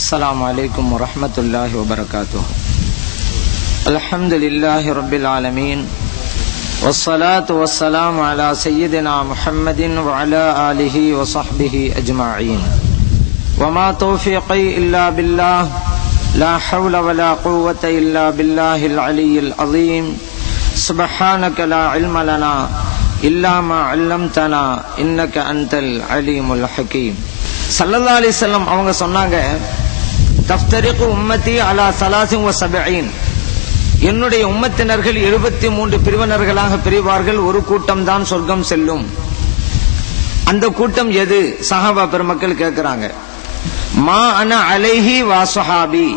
السلام عليكم ورحمة الله وبركاته. الحمد لله رب العالمين والصلاة والسلام على سيدنا محمد وعلى آله وصحبه أجمعين. وما توفيقي إلا بالله لا حول ولا قوة إلا بالله العلي العظيم. سبحانك لا علم لنا إلا ما علمتنا إنك أنت العليم الحكيم. ஸல்லல்லாஹு அலைஹி வஸல்லம் அவங்க சொன்னாங்க, தஃப்தரிகு உம்மத்தி அலா 73, என்னுடைய உம்மத்தினர்கள் 73 பிரிவினர்களாக பிரிவார்கள், ஒரு கூட்டம் தான் சொர்க்கம் செல்லும். அந்த கூட்டம் எது? சஹாபா பெருமக்கள் கேட்கிறாங்க. மா அன அலைஹி வா ஸஹாபி,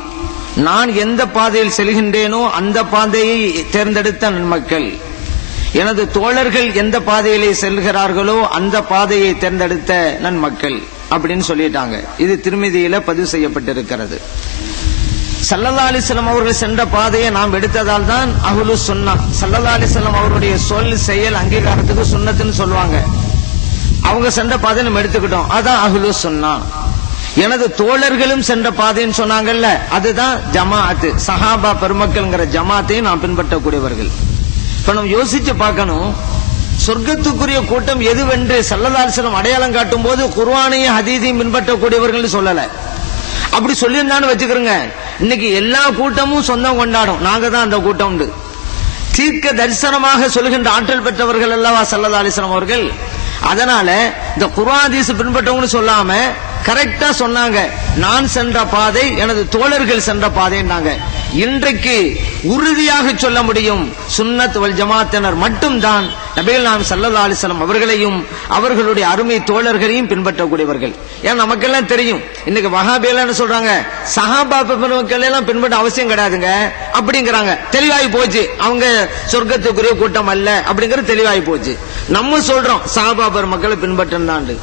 நான் எந்த பாதையில் செல்கின்றேனோ அந்த பாதையை தேர்ந்தெடுத்த நன்மக்கள், எனது தோழர்கள் எந்த பாதையிலே செல்கிறார்களோ அந்த பாதையை தேர்ந்தெடுத்த நன்மக்கள் அப்படின்னு சொல்லிட்டாங்க. இது திருமிதியில பதிவு செய்யப்பட்டிருக்கிறது. ஸல்லல்லாஹு அலைஹி வஸல்லம் அவர்கள் சென்ற பாதையை நாம் எடுத்ததால் தான் அஹ்லு சுன்னா. ஸல்லல்லாஹு அலைஹி வஸல்லம் அவருடைய சொல் செயல் அங்கீகாரத்துக்கு சுன்னத்துன்னு சொல்லுவாங்க. அவங்க சென்ற பாதையை நம்ம எடுத்துக்கிட்டோம், அதான் அஹ்லு சுன்னா. எனது தோழர்களும் சென்ற பாதைன்னு சொன்னாங்கல்ல, அதுதான் ஜமாஅத். சஹாபா பெருமக்கள்ங்கிற ஜமாத்தையும் நாம் பின்பற்றக்கூடியவர்கள். இப்ப நம்ம யோசிச்சு பார்க்கணும், சொர்க்கத்துக்குரிய கூட்டம் எதுவென்று ஸல்லல்லாஹு அலைஹி வஸல்லம் அடையாளம் காட்டும் போது குர்ஆனையும் ஹதீஸையும் பின்பற்றக்கூடியவர்கள் சொல்லல. அப்படி சொல்லியிருந்தான்னு வச்சுக்கிறோங்க, இன்னைக்கு எல்லா கூட்டமும் சொந்தம் கொண்டாடும், நாங்க தான் அந்த கூட்டம். தீர்க்க தரிசனமாக சொல்கின்ற ஆற்றல் பெற்றவர்கள் அல்லவா ஸல்லல்லாஹு அலைஹி வஸல்லம் அவர்கள். அதனால இந்த குர்ஆன் ஹதீஸ் பின்பற்றவங்கன்னு சொல்லாம கரெக்டா சொன்னாங்க, நான் சென்ற பாதை எனது தோழர்கள் சென்ற பாதைன்னாங்க. இன்றைக்கு உறுதியாக சொல்ல முடியும், சுன்னத் வல் ஜமாத்தினர் மட்டும்தான் நபிகள் நாயகம் ஸல்லல்லாஹு அலைஹி வஸல்லம் அவர்களையும் அவர்களுடைய அருமை தோழர்களையும் பின்பற்றக்கூடியவர்கள். ஏன்னா நமக்கெல்லாம் தெரியும், இன்னைக்கு வஹாபியெல்லாம் என்ன சொல்றாங்க, சஹாபா பெருமக்கள் எல்லாம் பின்பற்ற அவசியம் கிடையாதுங்க அப்படிங்கிறாங்க. தெளிவாகி போச்சு, அவங்க சொர்க்கத்துக்குரிய கூட்டம் அல்ல அப்படிங்கிறது தெளிவாகி போச்சு. நம்ம சொல்றோம் சஹாபா பெருமக்களை பின்பற்றண்டாண்டு.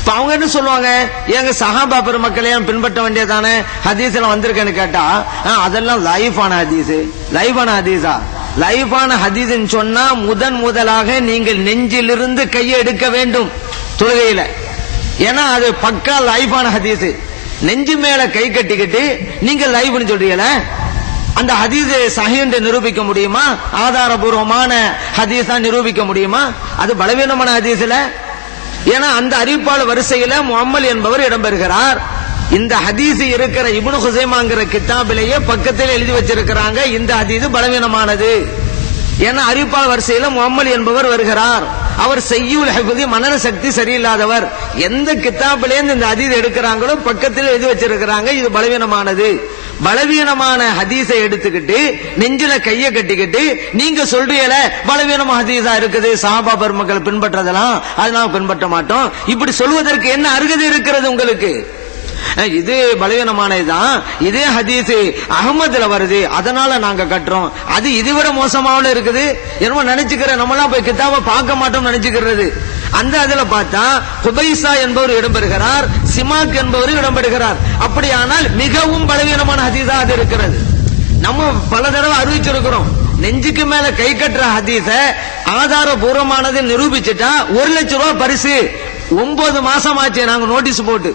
இப்ப அவங்க என்ன சொல்லுவாங்க, ஏங்க சஹாபா பெருமக்களை பின்பற்ற வேண்டியதானே, ஹதீஸ்ல வந்திருக்கேன்னு கேட்டா அதெல்லாம் லைஃபான ஹதீஸ். லைஃபான ஹதீஸா? லைஃபான ஹதீஸ் சொன்னா முதலாக நீங்கள் நெஞ்சிலிருந்து கையை எடுக்க வேண்டும் தொழுகையில. ஏன்னா அது பக்கா லைஃபான ஹதீஸ். நெஞ்சு மேல கை கட்டிக்கிட்டு நீங்க லைஃப்னு சொல்றீங்கள, அந்த ஹதீஸ் சஹீஹ் என்று நிரூபிக்க முடியுமா? ஆதாரபூர்வமான ஹதீஸா நிரூபிக்க முடியுமா? அது பலவீனமான ஹதீஸ்ல. ஏன்னா அந்த அறிவிப்பாளர் வரிசையில முஹம்மது என்பவர் இடம்பெறுகிறார். இந்த ஹதீஸ் இருக்கிற இப்னு ஹுஸைமாங்கிற கிதாபிலேயே பக்கத்தில் எழுதி வச்சிருக்கிறாங்க, இந்த ஹதீஸ் பலவீனமானது. ஏன்னா அறிவிப்பாளர் வரிசையில முஹம்மது என்பவர் வருகிறார், அவர் ஸய்யுல் ஹிஃப்தி, மனன சக்தி சரியில்லாதவர். எந்த கிதாபிலேருந்து இந்த ஹதீஸ் எடுக்கிறாங்களோ பக்கத்தில் எழுதி வச்சிருக்கிறாங்க, இது பலவீனமானது. பலவீனமான ஹதீஸை எடுத்துக்கிட்டு நெஞ்சில கைய கட்டிக்கிட்டு நீங்க சொல்றீல பலவீனமான ஹதீஸா இருக்குது, சஹாபா பெருமக்களை பின்பற்றதெல்லாம் அது நாம பின்பற்ற மாட்டோம், இப்படி சொல்வதற்கு என்ன அருகதை இருக்கிறது உங்களுக்கு? இது பலவீனமானதுதான். இதே ஹதீஸ் அஹ்மதுல வருது, அதனால நாங்க கட்டுறோம். அது இதுவிட மோசமாவும் இருக்குது. என்னமோ நினைச்சுக்கிற நம்மளாம் போய் கிதாபை பார்க்க மாட்டோம் நினைச்சுக்கிறது. அந்த அதுல பார்த்தா குபைசா என்பவர் இடம்பெறுகிறார், சிமாக் என்பவர் இடம்பெறுகிறார். அப்படியானால் மிகவும் பலவீனமான ஹதீஸா அது இருக்கிறது. நம்ம பல தடவை அறிவிச்சிருக்கிறோம், நெஞ்சுக்கு மேல கை கட்டுற ஹதீஸ ஆதாரபூர்வமானது நிரூபிச்சுட்டா 1 லட்சம் ரூபாய் பரிசு. 9 மாசம் ஆச்சு நாங்க நோட்டீஸ் போட்டு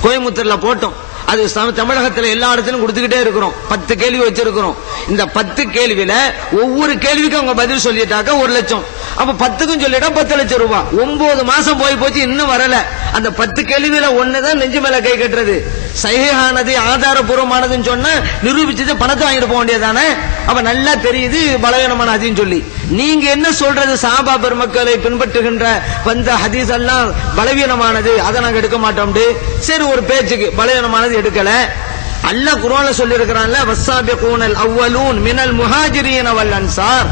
கோயம்புத்தூர்ல போட்டோம். அது தமிழகத்துல எல்லா இடத்திலும் கொடுத்துக்கிட்டே இருக்கிறோம். 10 கேள்வி வச்சிருக்கிறோம். இந்த 10 கேள்வியில ஒவ்வொரு கேள்விக்கும் அவங்க பதில் சொல்லிட்டாக்க 1 லட்சம். அப்ப 10க்கும் சொல்லிட்டா 10 லட்சம் ரூபாய். 9 மாசம் போய் போச்சு, இன்னும் வரல. அந்த 10 கேள்வியில ஒண்ணுதான் நெஞ்சு மேல கை கட்டுறது. சஹீஹானது ஆதாரபூர்வமானதுன்னு சொன்னா நிரூபிச்சது பணத்தை வாங்கிட்டு போக வேண்டியதானே. அப்ப நல்லா தெரியுது பலவீனமான ஹதீஸ் சொல்லி. நீங்க என்ன சொல்றது, சஹாபா பெருமக்களை பின்பற்றுகின்ற வந்த ஹதீஸ் எல்லாம் பலவீனமானது, அதை நாங்க எடுக்க மாட்டோம். சரி, ஒரு பேச்சுக்கு பலவீனமானது எடுக்கல. அல்லாஹ் குர்ஆன்ல சொல்லி இருக்கிறான்ல, வஸ்ஸாபிகூனல் அவ்வலூன் மினல் முஹாஜிரீன வல் அன்சார்,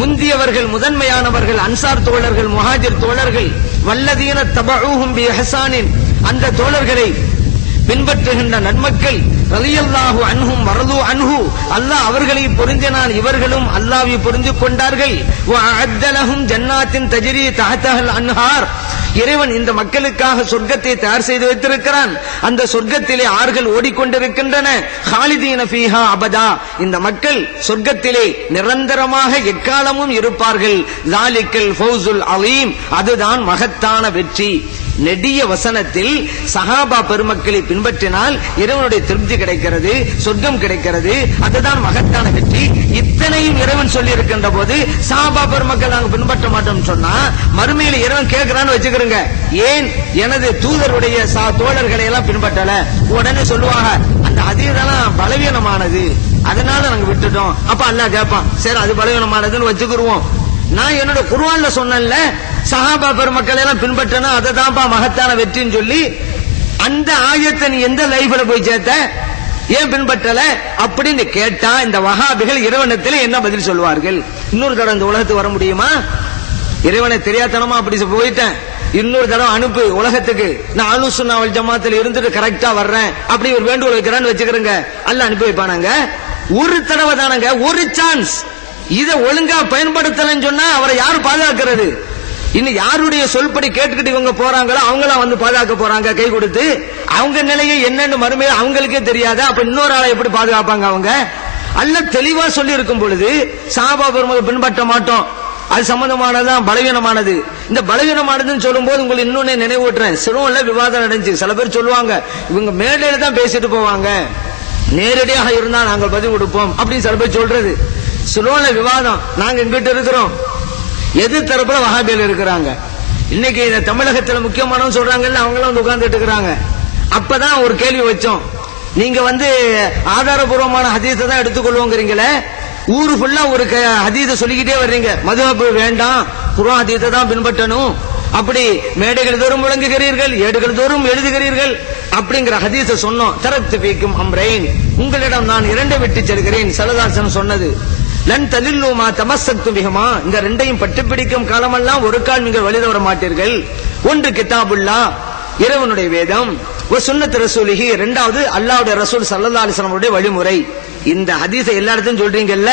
முந்தியவர்கள் முதன்மையானவர்கள் அன்சார் தோழர்கள் முஹாஜிர் தோழர்கள், வல்லதீன தபஊஹும் பி இஹ்சானின், அந்த தோழர்களை பின்பற்றுகின்ற நன்மக்கள், ரலியல்லாஹு அன்ஹும் வரது அன்ஹு, அல்லாஹ் அவர்களை பொருந்தினான், இவர்களும் அல்லாஹ்வை பொருந்தி கொண்டார்கள். வ அஅத்த லஹும் ஜன்னாத்தின் தஜ்ரி தஹ்தஹல் அன்ஹார், இறைவன் இந்த மக்களுக்காக சொர்க்கத்தை தயார் செய்து வைத்திருக்கிறான், அந்த சொர்க்கத்திலே ஆறுகள் ஓடிக்கொண்டிருக்கின்றன. ஹாலிதீன ஃபீஹா அபதா, இந்த மக்கள் சொர்க்கத்திலே நிரந்தரமாக எக்காலமும் இருப்பார்கள். ஸாலிகல் ஃபௌஸுல் அலீம், அதுதான் மகத்தான வெற்றி. நெடிய வசனத்தில் சஹாபா பெருமக்களை பின்பற்றினால் இறைவனுடைய திருப்தி கிடைக்கிறது, சொர்க்கம் கிடைக்கிறது, அதுதான் மகத்தான வெற்றி. இத்தனையும் இறைவன் சொல்லி இருக்கின்ற போது சஹாபா பெருமக்கள் நாங்க பின்பற்ற மாட்டோம் சொன்னா மறுமையில இறைவன் கேட்கிறான்னு வச்சுக்கிறோங்க, ஏன் எனது தூதருடைய தோழர்களை எல்லாம் பின்பற்றல? உடனே சொல்லுவாங்க அந்த ஹதீஸெல்லாம் பலவீனமானது, அதனால நாங்க விட்டுட்டோம். அப்ப அல்லாஹ் கேட்பான், சரி அது பலவீனமானதுன்னு வச்சுக்கிருவோம். நான் என்னோட குர்ஆன்ல சொன்னேன்ல சஹாபா பெருமக்கள் எல்லாம் பின்பற்றனா அதுதான்ப்பா மகத்தான வெற்றின்னு சொல்லி, அந்த ஆயத்தை நீ எந்த லைஃப்ல போய் சேர்த்த, ஏன் பின்பற்றல அப்படின்னு கேட்டா இந்த வஹாபிகள் இறைவனத்தில் என்ன பதில் சொல்வார்கள்? இன்னொரு தடவை இந்த உலகத்துக்கு வர முடியுமா? இறைவனை தெரியாதனமா அப்படி போயிட்டேன், இன்னொரு தடவை அனுப்பு உலகத்துக்கு, நான் அஹ்லுஸ் சுன்னா வல் ஜமாத்தில் இருந்துட்டு கரெக்டா வர்றேன் அப்படி ஒரு வேண்டுகோள் வைக்கிறான்னு வச்சுக்கிறேங்க, அல்லாஹ் அனுப்பி வைப்பானாங்க? ஒரு தடவை தானங்க, ஒரு சான்ஸ். இதை ஒழுங்கா பயன்படுத்தலன்னு சொன்னா அவரை யாரு பாதுகாக்கிறது? இன்னும் யாருடைய சொல்படி கேட்டுக்கிட்டு இவங்க போறாங்களோ அவங்களாம் வந்து பாதுகாக்க போறாங்க கை கொடுத்து? அவங்க நிலையை என்னன்னு மறுமையில அவங்களுக்கே தெரியாத, அப்ப இன்னொரு ஆளை எப்படி பாதுகாப்பாங்க அவங்க? அல்லாஹ் தெளிவா சொல்லி இருக்கும் பொழுது சஹாபா பெருமக்கள் பின்பற்ற மாட்டோம், அது சம்பந்தமானதான் பலவீனமானது. இந்த பலவீனமானதுன்னு சொல்லும் போது உங்களுக்கு இன்னொன்னு நினைவூட்டுறேன். சிறுவன்ல விவாதம் நடந்துச்சு. சில பேர் சொல்லுவாங்க இவங்க மேடையில தான் பேசிட்டு போவாங்க, நேரடியாக இருந்தா நாங்கள் பதில் கொடுப்போம் அப்படின்னு சில பேர் சொல்றது. சிறுவன்ல விவாதம், நாங்க எங்கிட்ட இருக்கிறோம், எதிர் தரப்புல வஹாபிகள் இருக்கிறாங்க. இன்னைக்கு இந்த தமிழகத்துல முக்கியமானவங்க சொல்றாங்கல்ல, அவங்களும் வந்து உட்கார்ந்துட்டு இருக்கிறாங்க. அப்பதான் ஒரு கேள்வி வச்சோம், நீங்க வந்து ஆதாரபூர்வமான ஹதீஸை தான் எடுத்துக்கொள்வோங்கிறீங்களே, ஊரு ஃபுல்லா ஒரு ஹதீஸை சொல்லிக்கிட்டே வர்றீங்க, மதுஹப் வேண்டாம் குர்ஆன் ஹதீஸை தான் பின்பற்றணும், அப்படி மேடைகள் தோறும் முழங்குகிறீர்கள், ஏடுகள் தோறும் எழுதுகிறீர்கள் அப்படிங்கிற ஹதீஸை சொன்னோம். தரத்து ஃபீக்கும் அம்ரைன், உங்களிடம் நான் இரண்டை விட்டு செல்கிறேன். சல்லல்லாஹு சொன்னது லன் தலில்லு மா தமஸ்ஸக்து பிஹுமா, இந்த ரெண்டையும் பட்டு பிடிக்கும் காலமெல்லாம் ஒரு கால் நீங்கள் வழி தவற மாட்டீர்கள். ஒன்று கிதாபுல்லாஹ் இறைவனுடைய வேதம், ஒரு சுன்னத் ரசூலிஹி, இரண்டாவது அல்லாஹ்வுடைய ரசூல் ஸல்லல்லாஹு அலைஹி வஸல்லம் வழிமுறை. இந்த ஹதீஸை எல்லா இடத்தையும் சொல்றீங்கல்ல,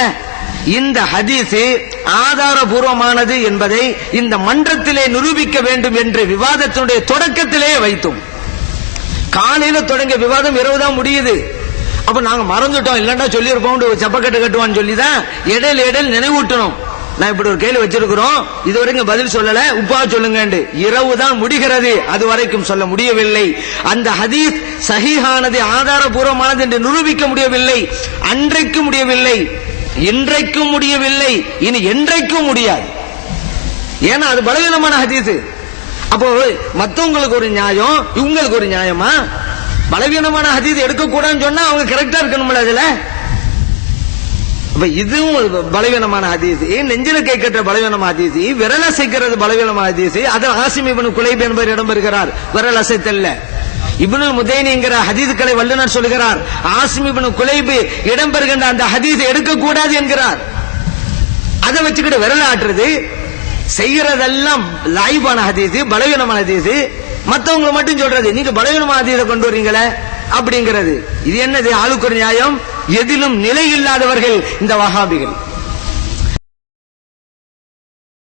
இந்த ஹதீஸ் ஆதாரபூர்வமானது என்பதை இந்த மன்றத்திலே நிரூபிக்க வேண்டும் என்று விவாதத்தினுடைய தொடக்கத்திலேயே வைத்தோம். காலையில தொடங்கிய விவாதம் இரவு தான் முடியுது. அப்ப நாங்க மறந்துட்டோம், இல்லன்னா சொல்லியிருப்போம் சப்பக்கட்டு கட்டுவான்னு சொல்லிதான் இடையில நினைவூட்டணும். நான் இப்படி ஒரு கேள்வி வச்சிருக்கிறோம், இதுவரைக்கும் பதில் சொல்லல, உப்பா சொல்லுங்க. இரவு தான் முடிகிறது, அது வரைக்கும் சொல்ல முடியவில்லை. அந்த ஹதீஸ் சஹீஹானது ஆதாரபூர்வமானது என்று நிரூபிக்க முடியவில்லை. அன்றைக்கும் முடியவில்லை, இன்றைக்கும் முடியவில்லை, இனி என்றைக்கும் முடியாது. ஏன்னா அது பலவீனமான ஹதீஸ். அப்போ மத்தவங்களுக்கு ஒரு நியாயம், இவங்களுக்கு ஒரு நியாயமா? பலவீனமான ஹதீஸ் எடுக்க கூடாதுன்னு சொன்னா அவங்க கரெக்டா இருக்கணும்ல அதுல. இதுவும் பலவீனமான ஹதீஸ், நெஞ்சில கேட்கிற பலவீனமான ஹதீஸ், விரல் அசைக்கிறது பலவீனமான ஹதீஸ். அதில் ஆசிம் இப்னு குலைப் என்பவர் இடம்பெறுகிறார், விரல் அசைத்தல்ல. இப்னுல் முதைனி என்கிற ஹதீஸ்களை வல்லுநர் சொல்கிறார், ஆசிம் இப்னு குலைப் இடம்பெறுகின்ற அந்த ஹதீஸ் எடுக்க கூடாது என்கிறார். அதை வச்சுக்கிட்டு விரல் ஆட்டுறது, செய்யறதெல்லாம் லைவான ஹதீஸ், பலவீனமான ஹதீஸ். மத்தவங்க மட்டும் சொல்றது நீங்க பலவீனமான ஹதீஸை கொண்டு வரீங்களே அப்படிங்கிறது, இது என்னது? ஆளுக்கு ஒரு நியாயம். எதிலும் நிலை இல்லாதவர்கள் இந்த வஹாபிகள்.